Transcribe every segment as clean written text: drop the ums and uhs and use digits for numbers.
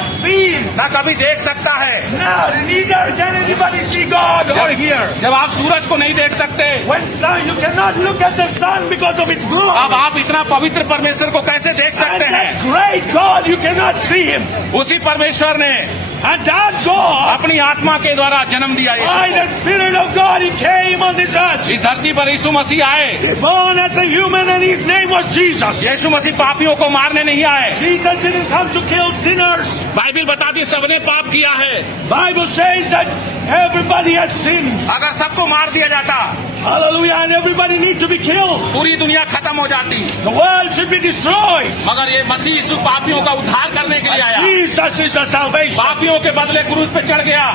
cannot see him. न कभी देख सकता है। Neither can anybody see God or hear. जब आप सूरज को नहीं देख सकते, When sun, you cannot look at the sun because of its glory. अब आप इतना पवित्र परमेश्वर को कैसे देख सकते And हैं? that great God, you cannot see him. उसी परमेश्वर ने And that God, अपनी आत्मा के द्वारा जन्म दिया यीशु by को। the Spirit of God, he came on this earth. इस धरती पर यीशु मसीह आए। He born as a human and his name was Jesus. यीशु मसीह पापियों को मारने नहीं आए। Jesus didn't come to kill sinners. Bible बताती है सबने पाप किया है। Bible says that everybody has sinned. अगर सबको मार दिया जाता, Hallelujah, and everybody need to be killed. पूरी दुनिया खत्म हो जाती। The world should be destroyed. मगर ये मसीह यीशु पापियों का उद्धार करने के लिए आया। Jesus is the salvation. पापियों के बदले क्रूस पे चढ़ गया।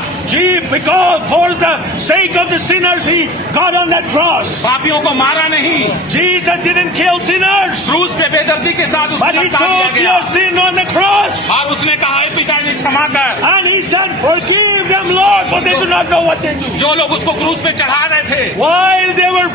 Because for the sake of the sinners, he got on that cross. पापियों को मारा नहीं, Jesus didn't kill sinners, क्रूस पे बेदर्दी के साथ उसको but he लटका दिया took गया। your sin on the cross. और उसने कहा है पिता ने क्षमा कर। And he said, forgive them, Lord, for they do not know what they do. जो लोग उसको क्रूस पे चढ़ा रहे थे, While they were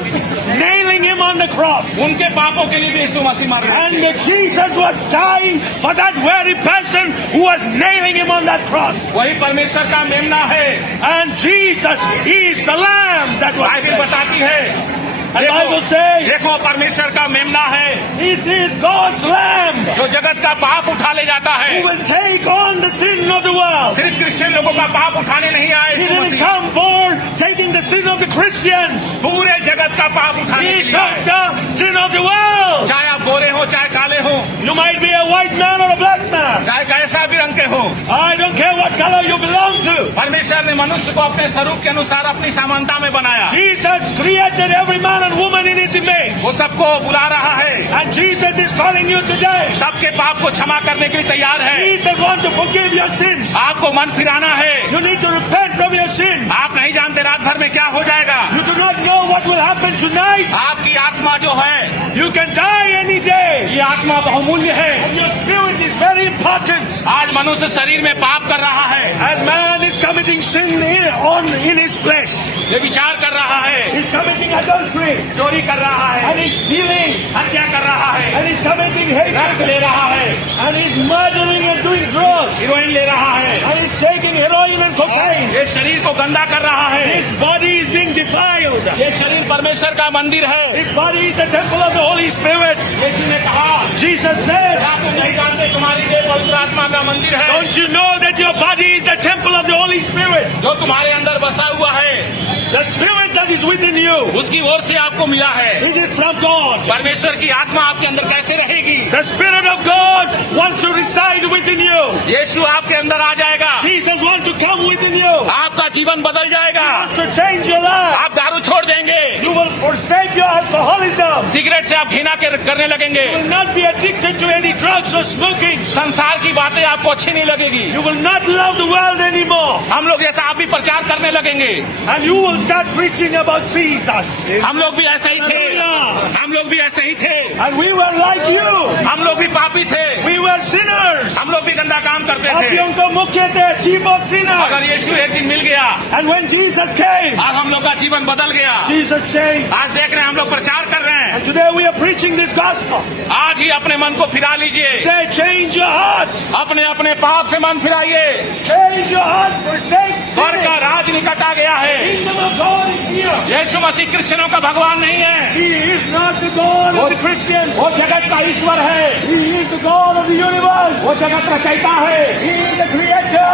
nailing him on the cross. उनके पापों के लिए भी यीशु मसीह मर रहे And थे। Jesus was dying for that very person who was nailing him on that cross. वही परमेश्वर का मेमना है। And Jesus is the Lamb that was Bible slain. बताती है, And the Bible says, देखो परमेश्वर का मेमना है this is God's Lamb जो जगत का पाप उठा ले जाता who है। will take on the sin of the world. सिर्फ क्रिश्चियन लोगों का पाप उठाने नहीं आए He Yeshu didn't Masih, come for taking the sin of the Christians. पूरे जगत का पाप उठाने के He लिए took आए। the sin of the world. चाहे आप गोरे हो चाहे काले हो, You might be a white man or a black man. चाहे कैसा भी रंग के हो, I don't care what color you belong to. परमेश्वर ने मनुष्य को अपने स्वरूप के अनुसार अपनी समानता में बनाया। Jesus created every man and woman in his image. वो सबको बुला रहा है, And Jesus is calling you today. सबके पाप को क्षमा करने के लिए तैयार है। Jesus wants to forgive your sins. आपको मन फिराना है। You need to repent from your sins. आप नहीं जानते रात भर में क्या हो जाएगा। You do not know what will happen tonight. आपकी आत्मा जो है, You can die any day. ये आत्मा बहुमूल्य है। And your spirit is very important. आज मनुष्य शरीर में पाप कर रहा है, And man is committing sin in his flesh. ये विचार कर रहा है, He's committing adultery. चोरी कर रहा है, And he's stealing. हत्या कर रहा है, And he's committing hate. Drugs ले रहा है, And he's murdering and doing drugs. Heroine ले रहा है, And he's taking heroin and cocaine. ये शरीर को गंदा कर रहा है। His body is being defiled. ये शरीर परमेश्वर का मंदिर है। His body is the temple of the Holy Spirit. यीशु ने कहा, Jesus said, क्या तुम नहीं जानते तुम्हारी देह पवित्र आत्मा का मंदिर है, don't you know that your body is the temple of the Holy Spirit? जो तुम्हारे अंदर बसा हुआ है, The Spirit that is within you. उसकी ओर से आपको मिला है। It is from God. परमेश्वर की आत्मा आपके अंदर कैसे रहेगी? The Spirit of God wants to reside within you. यीशु आपके अंदर आ जाएगा, Jesus wants to come within you. आपका जीवन बदल जाएगा। Wants to change your life. आप दारू छोड़ देंगे, You will forsake your alcoholism. Cigarette से आप घृणा करने लगेंगे, You will not be addicted to any drugs or smoking. संसार की बातें आपको अच्छी नहीं लगेगी। You will not love the world anymore. हम लोग जैसा आप भी प्रचार करने लगेंगे। And you will start preaching about Jesus. हम लोग भी ऐसे ही थे, Hallelujah. हम लोग भी ऐसे ही थे, And we were like you. हम लोग भी पापी थे, We were sinners. हम लोग भी गंदा काम करते थे। पापियों को मुख्य थे, chief of sinners. मगर यीशु एक दिन मिल गया, And when Jesus came, आज हम लोग का जीवन बदल गया। Jesus changed. आज देख रहे हैं हम लोग प्रचार कर रहे हैं। And today we are preaching this gospel. आज ही अपने मन को फिरा लीजिए, They change your heart. अपने अपने पाप से मन फिराइए। Change your heart. Forsake स्वर्ग sin. का राज निकट आ गया है। Kingdom of God is here. यीशु मसीह क्रिश्चियनों का भगवान नहीं है, He is not the God of the Christians. वो जगत का ईश्वर है, He is the God of the universe. वो जगत रचयिता है, He is the creator.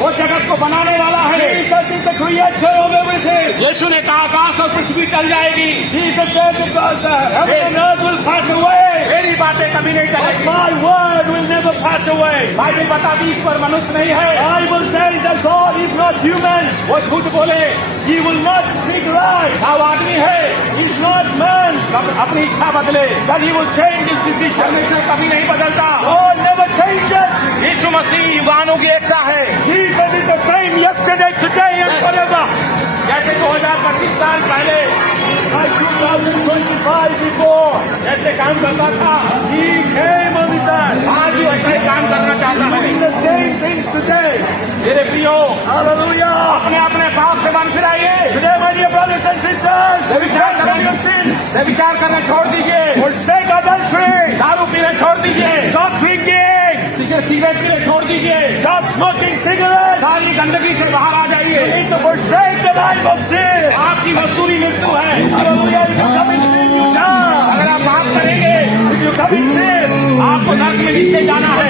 वो जगत को बनाने वाला है। Jesus is the creator of everything. यीशु ने कहा आकाश और पृथ्वी टल जाएगी, Jesus said that the heaven and earth will pass away, मेरी बातें कभी नहीं but टलेगी। my word will never pass away. Bible बताती ईश्वर मनुष्य नहीं है, Bible says that God is not human. वो झूठ बोले, He will not speak lies. ना वो आदमी है, He's not man कब अपनी इच्छा बदले। that he will change his decision. परमेश्वर कभी नहीं बदलता। God never changes. यीशु मसीह युगानों की एक सा है, Jesus is the same yesterday, today and forever. जैसे 2025 साल पहले Like 2025 before, जैसे काम करता था, He came on this earth. आज भी वैसा ही काम करना चाहता है। Doing the same things today. मेरे प्रियो, Hallelujah. अपने अपने पाप से मन फिराइए, Today, my dear brothers and sisters, repent from your sins. विचार करना छोड़ दीजिए, Forsake adultery. दारू पीना छोड़ दीजिए, Stop drinking. सिगरेट पीना छोड़ दीजिए, Stop smoking cigarettes. सारी गंदगी से बाहर आ जाइए। You need to forsake the life of sin. आपकी मजदूरी मृत्यु है। Hallelujah. If you come in sin, you die. अगर आप पाप करेंगे If you come in sin, आपको नरक में नीचे जाना है।